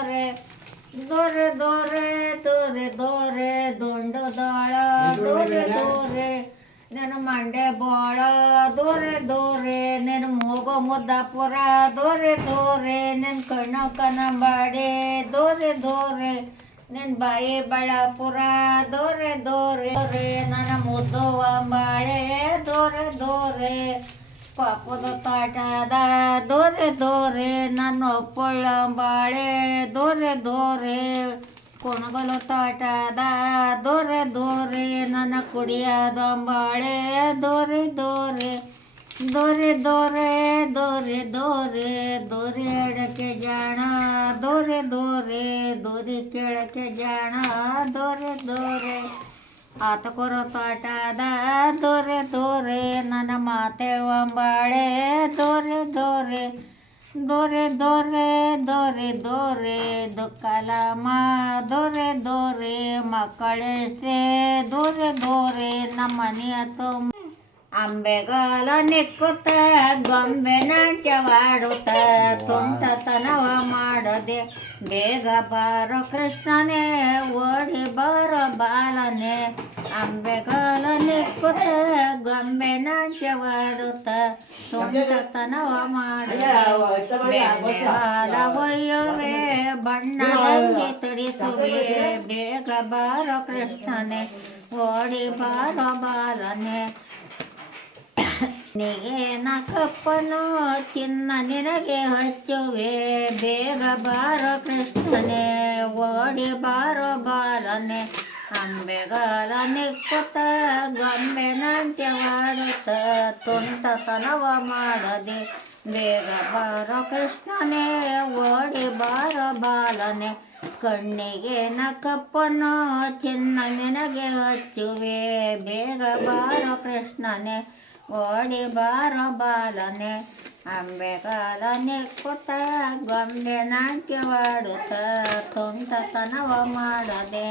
ದೋರೆ ದೋರೆ ದೋರೆ ದೋರೆ ದೋರೆ ದುಂಡುದಾಳ ದೋರೆ ದೋರೆ ನನ್ನ ಮಂಡೆ ಬಾಳ ದೋರೆ ದೋರೆ ನನ್ನ ಮೂಗೋ ಮುದ್ದಾಪುರ ದೋರೆ ದೋರೆ ನನ್ನ ಕಣ್ಣು ಕನಂಬಾಡೆ ದೋರೆ ದೋರೆ ನನ್ನ ಬಾಯಿ ಬಳ್ಳಾಪುರ ದೋರೆ ದೋರೆ ದೋರೆ ನನ್ನ ಮುದ್ದು ಅಂಬಾಳೆ ದೋರೆ ದೋರೆ ಪಾಪದ ತಾಟದ ದೋರೆ ದೋರೆ ನನ್ನ ಒಪ್ಪಳ್ಳಂಬಾಳೆ ದೋರೆ ದೋರೆ ಕೊಣಗಲು ತಾಟದ ದೋರೆ ದೋರೆ ನನ್ನ ಕುಡಿಯದಂಬಾಳೆ ದೋರೆ ದೋರೆ ದೋರೆ ದೋರೆ ದೋರೆ ದೋರೆ ದೋರೆ ಎಡಕ್ಕೆ ಜಾಣ ದೋರೆ ದೋರೆ ದೋರೆ ಕೆಳಕ್ಕೆ ಜಾಣ ದೋರೆ ದೋರೆ ಆತಕೊರೋ ತಾಟದ ದೋರೆ ದೋರೆ ನನ್ನ ಮಾತೆ ಒಂಬಾಳೆ ದೋರೆ ದೋರೆ ದೋರೆ ದೋರೆ ದೋರೆ ದೋರೆ ದುಃಖಲಮ್ಮ ದೋರೆ ದೋರೆ ಮಕ್ಕಳೆಷ್ಟೇ ದೋರೆ ದೋರೆ ನಮ್ಮ ಮನೆಯ ತುಂಬ ಅಂಬೆಗಾಲ ನಿಕ್ಕುತ್ತ ಗೊಂಬೆ ನಾಟ್ಯವಾಡುತ್ತ ತುಂಟತನವ ಮಾಡದೆ ಬೇಗ ಬಾರೋ ಕೃಷ್ಣನೇ ಓಡಿ ಬಾರೋ ಬಾಲನೆ ಅಂಬೆಗಾಲ ನಿಕ್ಕುತ್ತ ಗೊಂಬೆ ನಾಟ್ಯವಾಡುತ್ತ ತುಂಟತನವ ಮಾಡದೆ ಬೆಣ್ಣೆಗಾಲ ಒಯ್ಯುವೆ ಬಣ್ಣದಂಗಿ ತುಡಿಸುವೆ ಬೇಗ ಬಾರೋ ಕೃಷ್ಣನೇ ಓಡಿ ಬಾರೋ ಬಾಲನೆ ನಿಗೇನ ಕಪ್ಪನು ಚಿನ್ನ ನಿನಗೆ ಹಚ್ಚುವೆ ಬೇಗ ಬಾರೋ ಕೃಷ್ಣನೇ ಓಡಿ ಬಾರೋ ಬಾಲನೆ ಅಂಬೆಗಾಲ ನಿಕ್ಕುತ್ತ ಗೊಂಬೆ ನಾಟ್ಯವಾಡುತ್ತ ತುಂಟತನವ ಮಾಡದೆ ಬೇಗ ಬಾರೋ ಕೃಷ್ಣನೇ ಓಡಿ ಬಾರೋ ಬಾಲನೆ ಕಣ್ಣಿಗೆ ಕಪ್ಪನು ಚಿನ್ನ ನಿನಗೆ ಹಚ್ಚುವೆ ಬೇಗ ಬಾರೋ ಕೃಷ್ಣನೇ ಓಡಿ ಬಾರೋ ಬಾಲನೆ ಅಂಬೆಗಾಲ ನಿಕ್ಕುತ್ತ ಗೊಂಬೆ ನಾಟ್ಯವಾಡುತ್ತ ತುಂಟತನವ ಮಾಡದೆ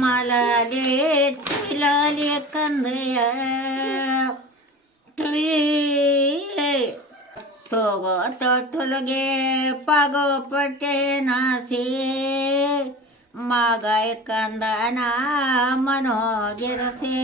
ಮಲಲಿ ಚಿಲಲಿ ಕಂದೆಯ ತಗೋ ತೊಟ್ಟುಲಗೆ ಪಗೋ ಪಟ್ಟೆ ನಾಸಿ ಮಗಾಯ ಕಂದನ ಮನೋಗಿರಸೆ